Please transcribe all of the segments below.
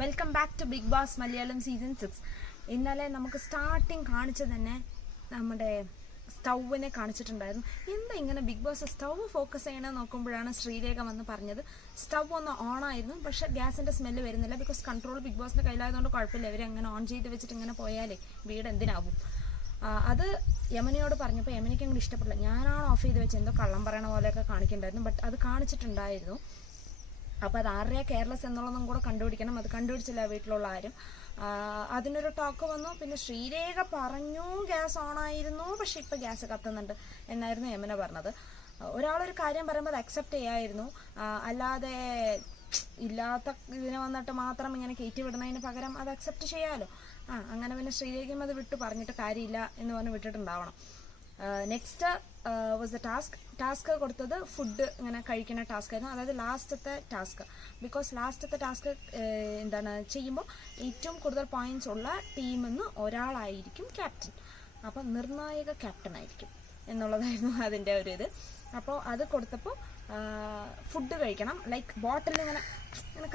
Welcome back to Bigg Boss Malayalam season 6. ഇന്നലെ നമുക്ക് starting കാണിച്ചത് തന്നെ നമ്മുടെ സ്റ്റൗവിനെ കാണിച്ചിട്ടുണ്ടായിരുന്നു. എന്താ ഇങ്ങനെ ബിഗ് ബോസ് സ്റ്റൗവ് ഫോക്കസ് ചെയ്യണമെന്ന് നോക്കുമ്പോഴാണ് ശ്രീരേഖ വന്ന് പറഞ്ഞത് സ്റ്റൗവ് ഒന്ന് ഓൺ ആയിരുന്നു, പക്ഷേ ഗ്യാസിൻ്റെ സ്മെല്ല് വരുന്നില്ല. ബിക്കോസ് കൺട്രോൾ ബിഗ് ബോസിൻ്റെ കയ്യിലായതുകൊണ്ട് കുഴപ്പമില്ല, ഇവർ അങ്ങനെ ഓൺ ചെയ്ത് വെച്ചിട്ട് ഇങ്ങനെ പോയാലേ വീട് എന്തിനാവും. അത് യമനിയോട് പറഞ്ഞപ്പോൾ യമനിക്ക് അങ്ങോട്ട് ഇഷ്ടപ്പെടില്ല. ഞാനാണ് ഓഫ് ചെയ്ത് വെച്ച് എന്തോ കള്ളം പറയണ പോലെയൊക്കെ കാണിക്കണ്ടായിരുന്നു, ബട്ട് അത് കാണിച്ചിട്ടുണ്ടായിരുന്നു. അപ്പോൾ അത് ആരുടെയാ കെയർലെസ് എന്നുള്ളതും കൂടെ കണ്ടുപിടിക്കണം. അത് കണ്ടുപിടിച്ചില്ല വീട്ടിലുള്ള ആരും. അതിനൊരു ടോക്ക് വന്നു. പിന്നെ ശ്രീരേഖ പറഞ്ഞു ഗ്യാസ് ഓണായിരുന്നു, പക്ഷെ ഇപ്പം ഗ്യാസ് കത്തുന്നുണ്ട് എന്നായിരുന്നു യമന പറഞ്ഞത്. ഒരാളൊരു കാര്യം പറയുമ്പോൾ അത് അക്സെപ്റ്റ് ചെയ്യായിരുന്നു, അല്ലാതെ ഇല്ലാത്ത ഇതിനെ വന്നിട്ട് മാത്രം ഇങ്ങനെ കയറ്റി വിടുന്നതിന് പകരം അത് അക്സെപ്റ്റ് ചെയ്യാമല്ലോ. അങ്ങനെ പിന്നെ ശ്രീരേഖയും അത് വിട്ടു, പറഞ്ഞിട്ട് കാര്യമില്ല എന്ന് പറഞ്ഞ് വിട്ടിട്ടുണ്ടാവണം. നെക്സ്റ്റ് വാസ് ദ ടാസ്ക് കൊടുത്തത് ഫുഡ് ഇങ്ങനെ കഴിക്കുന്ന ടാസ്ക് ആയിരുന്നു. അതായത് ലാസ്റ്റത്തെ ടാസ്ക്. ബിക്കോസ് ലാസ്റ്റത്തെ ടാസ്ക് എന്താണ് ചെയ്യുമ്പോൾ ഏറ്റവും കൂടുതൽ പോയിന്റ്സ് ഉള്ള ടീമിൽ നിന്ന് ഒരാളായിരിക്കും ക്യാപ്റ്റൻ. അപ്പോൾ നിർണായക ക്യാപ്റ്റൻ ആയിരിക്കും എന്നുള്ളതായിരുന്നു അതിൻ്റെ ഒരു ഇത്. അപ്പോൾ അത് കൊടുത്തപ്പോൾ ഫുഡ് കഴിക്കണം. ലൈക്ക് ബോട്ടിൽ ഇങ്ങനെ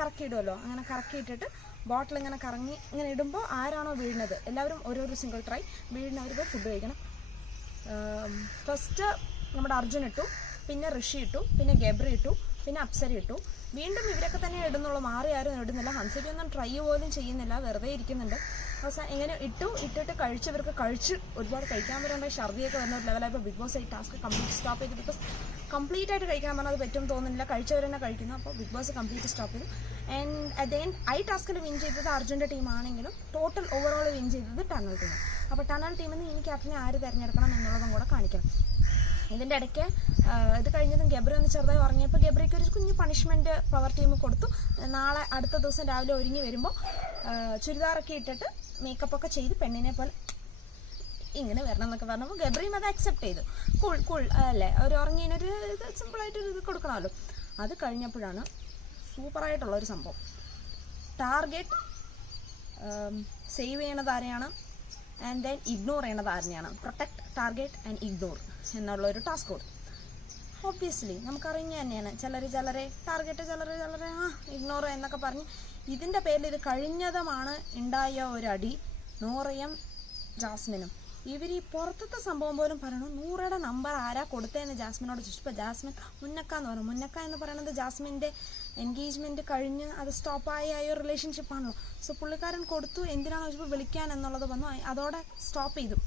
കറക്കിയിടുമല്ലോ, അങ്ങനെ കറക്കിയിട്ടിട്ട് ബോട്ടിൽ ഇങ്ങനെ കറങ്ങി ഇങ്ങനെ ഇടുമ്പോൾ ആരാണോ വീഴുന്നത് എല്ലാവരും ഓരോരോ സിംഗിൾ ട്രൈ വീഴുന്നവർക്ക് ഫുഡ് കഴിക്കണം. ഫസ്റ്റ് നമ്മുടെ അർജുൻ ഇട്ടു, പിന്നെ ഋഷി ഇട്ടു, പിന്നെ ഗബ്രി ഇട്ടു, പിന്നെ അപ്സര ഇട്ടു. വീണ്ടും ഇവരൊക്കെ തന്നെ ഇടുന്നുള്ളൂ, മാറി ആരും ഇടുന്നില്ല. ഹൻസിക്കൊന്നും ട്രൈ പോലും ചെയ്യുന്നില്ല, വെറുതെ ഇരിക്കുന്നുണ്ട്. അവസാനം ഇങ്ങനെ ഇട്ടിട്ട് കഴിച്ചവർക്ക് കഴിച്ച് ഒരുപാട് കഴിക്കാൻ വരുമ്പോൾ ഛർദിയൊക്കെ വരുന്ന ഒരു ലെവലായപ്പോൾ ബിഗ് ബോസ് ഈ ടാസ്ക് കംപ്ലീറ്റ് സ്റ്റോപ്പ് ചെയ്തു. ബിക്കോസ് കംപ്ലീറ്റ് ആയിട്ട് കഴിക്കാൻ പറഞ്ഞാൽ അത് പറ്റും തോന്നുന്നില്ല, കഴിച്ചവർ തന്നെ കഴിക്കുന്നു. അപ്പോൾ ബിഗ് ബോസ് കംപ്ലീറ്റ് സ്റ്റോപ്പ് ചെയ്തു. And at the end I ടാസ്കിൽ വിൻ ചെയ്തത് അർജുൻ്റെ ടീമാണെങ്കിലും ടോട്ടൽ ഓവറോൾ വിൻ ചെയ്തത് ടണൽ ടീം. അപ്പോൾ ടണൽ ടീമിൽ നിന്ന് ഇനി ക്യാപ്റ്റനെ ആര് തിരഞ്ഞെടുക്കണം എന്നുള്ളതും കൂടെ കാണിക്കണം. ഇതിൻ്റെ ഇടയ്ക്ക് ഇത് കഴിഞ്ഞതും ഗബ്രി ഒന്ന് ചെറുതായി ഉറങ്ങിയപ്പോൾ ഗബ്രിക്ക് ഒരു കുഞ്ഞു പണിഷ്മെൻറ്റ് പവർ ടീം കൊടുത്തു. നാളെ അടുത്ത ദിവസം രാവിലെ ഒരുങ്ങി വരുമ്പോൾ ചുരിദാറൊക്കെ ഇട്ടിട്ട് മേക്കപ്പൊക്കെ ചെയ്ത് പെണ്ണിനെ പോലെ ഇങ്ങനെ വരണം എന്നൊക്കെ പറഞ്ഞപ്പോൾ ഗബ്രിയും അത് അക്സെപ്റ്റ് ചെയ്തു. കൂൾ അല്ലേ, ഒരു ഉറങ്ങിയതിനൊരു ഇത് സിമ്പിളായിട്ടൊരു ഇത് കൊടുക്കണമല്ലോ. അത് കഴിഞ്ഞപ്പോഴാണ് സൂപ്പറായിട്ടുള്ളൊരു സംഭവം. ടാർഗറ്റ് സേവ് ചെയ്യണത് ആരെയാണ്, ആൻഡ് ദെൻ ഇഗ്നോർ ചെയ്യണത് ആരെയാണ്. പ്രൊട്ടക്ട്, ടാർഗറ്റ് ആൻഡ് ഇഗ്നോർ എന്നുള്ളൊരു ടാസ്ക് കൊടുത്തു. ഒബ്വിയസ്ലി നമുക്കറിയുക തന്നെയാണ്, ചിലരെ ടാർഗറ്റ്, ചിലരെ ഇഗ്നോർ എന്നൊക്കെ പറഞ്ഞ് ഇതിൻ്റെ പേരിൽ ഇത് കഴിഞ്ഞതുമാണ് ഉണ്ടായ ഒരു അടി നൂറയും ജാസ്മിനും. ഇവർ ഈ പുറത്തത്തെ സംഭവം പോലും പറയണു. നൂറയുടെ നമ്പർ ആരാ കൊടുത്തതെന്ന് ജാസ്മിനോട് ചോദിച്ചു. ഇപ്പോൾ ജാസ്മിൻ മുന്നക്ക എന്ന് പറഞ്ഞു. മുന്നക്ക എന്ന് പറയുന്നത് ജാസ്മിൻ്റെ എൻഗേജ്മെൻറ്റ് കഴിഞ്ഞ് അത് സ്റ്റോപ്പായ ഒരു റിലേഷൻഷിപ്പാണല്ലോ. സോ പുള്ളിക്കാരൻ കൊടുത്തു. എന്തിനാണെന്ന് ചോദിച്ചപ്പോൾ വിളിക്കാൻ എന്നുള്ളത് വന്നു. അതോടെ സ്റ്റോപ്പ് ചെയ്തു.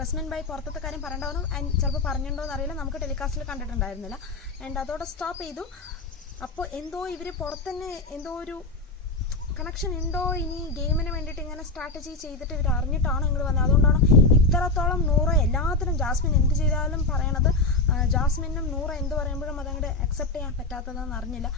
റസ്മിൻ ബൈ പുറത്തത്തെ കാര്യം പറയണ്ടാവുന്നു. ആൻഡ് ചിലപ്പോൾ പറഞ്ഞിട്ടുണ്ടോ എന്നറിയില്ല, നമുക്ക് ടെലികാസ്റ്റിൽ കണ്ടിട്ടുണ്ടായിരുന്നില്ല. ആൻഡ് അതോടെ സ്റ്റോപ്പ് ചെയ്തു. അപ്പോൾ എന്തോ ഇവർ പുറത്തുതന്നെ എന്തോ ഒരു കണക്ഷൻ ഉണ്ടോ, ഇനി ഗെയിമിന് വേണ്ടിയിട്ട് ഇങ്ങനെ സ്ട്രാറ്റജി ചെയ്തിട്ട് ഇവർ അറിഞ്ഞിട്ടാണോ ഇങ്ങോട്ട് വന്നത്. അതുകൊണ്ടാണ് ഇത്രത്തോളം നൂറ് എല്ലാത്തിനും ജാസ്മിൻ എന്ത് ചെയ്താലും പറയണത്. ജാസ്മിനും നൂറ് എന്ത് പറയുമ്പോഴും അതങ്ങോട്ട് അക്സെപ്റ്റ് ചെയ്യാൻ പറ്റാത്തതെന്ന് അറിഞ്ഞില്ല.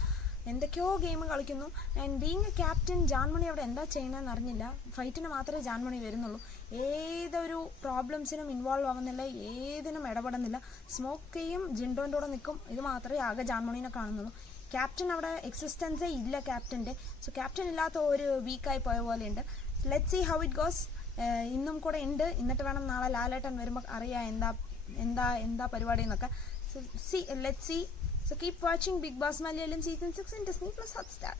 എന്തൊക്കെയോ ഗെയിം കളിക്കുന്നു. And being a captain Janmoni അവിടെ എന്താ ചെയ്യണമെന്ന് അറിഞ്ഞില്ല. ഫൈറ്റിന് മാത്രമേ ജാൻമണി വരുന്നുള്ളൂ, ഏതൊരു പ്രോബ്ലംസിനും ഇൻവോൾവ് ആവുന്നില്ല, ഏതിനും ഇടപെടുന്നില്ല. സ്മോക്കയും ജിൻഡോൻ്റെ കൂടെ നിൽക്കും. ഇത് മാത്രമേ ആകെ ജാൻമണീനെ കാണുന്നുള്ളൂ. ക്യാപ്റ്റൻ അവിടെ എക്സിസ്റ്റൻസേ ഇല്ല ക്യാപ്റ്റൻ്റെ. സോ ക്യാപ്റ്റൻ ഇല്ലാത്ത ഒരു വീക്കായി പോയ പോലെയുണ്ട്. Let see how it goes. ഇന്നും കൂടെ ഉണ്ട്, എന്നിട്ട് വേണം നാളെ ലാലേട്ടൻ വരുമ്പോൾ അറിയാം എന്താ പരിപാടി എന്നൊക്കെ. So let see. So keep watching Big Boss Malayalam Season 6 in Disney+ Hotstar.